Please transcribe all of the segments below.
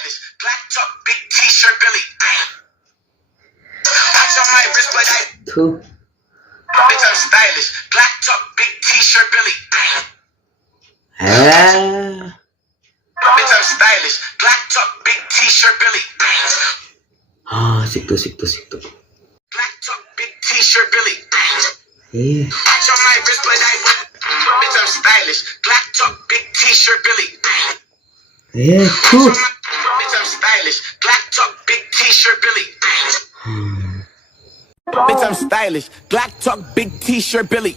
stylish. Black top, big t-shirt, Billy. Watch on my wrist, but I. ಥು. Bitch, I'm stylish. Black top, big t-shirt, Billy. ಆ, Bitch, I'm stylish. Black top, big t-shirt, Billy. ಹಾ ಸಿಕ್ತು Black top, big t-shirt, Billy. ಏ Watch on my wrist, but I. Bitch, I'm stylish. Black top, big t-shirt, Billy. ಏ ಥು. Bitch, I'm stylish. Black top, big t-shirt, Billy. Bitch, I'm stylish. Black top, big t-shirt, Billy.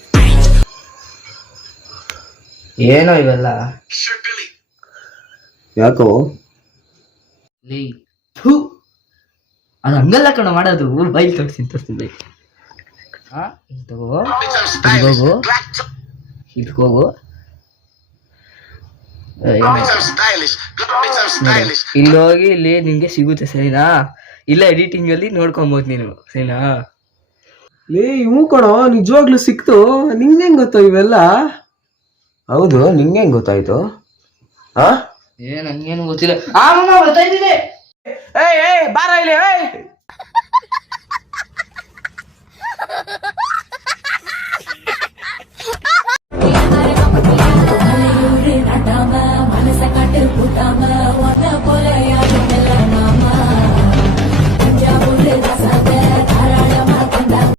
ಏನೋ ಇವೆಲ್ಲ T-shirt, Billy. ಯಾಕೋ ಲೇ ಥೂ ಅದು ಹಂಗಲ್ಲ ಕಣ ಮಾಡೋದು ಬೈಲ್ ತೋರಿಸ್ತೀನಿ ಹಾ ಇದು ತಗೋ Bitch, I'm stylish. Go. Black top. ಇಟ್ಕೋಗು Bitch, I'm stylish. Bitch, I'm stylish. ಇಲ್ಲಿ ಹೋಗಿ ಇಲ್ಲಿ ನಿನ್ಗೆ ಸಿಗುತ್ತೆ ಸರಿನಾ ಇಲ್ಲ ಎಡಿಟಿಂಗ್ ಅಲ್ಲಿ ನೋಡ್ಕೊಬೋದು ನೀನು ಸರಿನಾ ಲೇ ಇವು ಕಣೋ ನಿಜವಾಗ್ಲೂ ಸಿಕ್ತು ನಿಂಗೆ ಹೆಂಗ್ ಗೊತ್ತು ಇವೆಲ್ಲ ಹೌದು ನಿಂಗೆ ಹೆಂಗ್ ಗೊತ್ತಾಯ್ತು ಹಾ ನಂಗೇನು ಗೊತ್ತಿಲ್ಲ ಆ ಮಾಮ ಬರ್ತಾ ಇದ್ದೀನಿ ಏಯ್ ಬಾರ ಇಲ್ಲಿ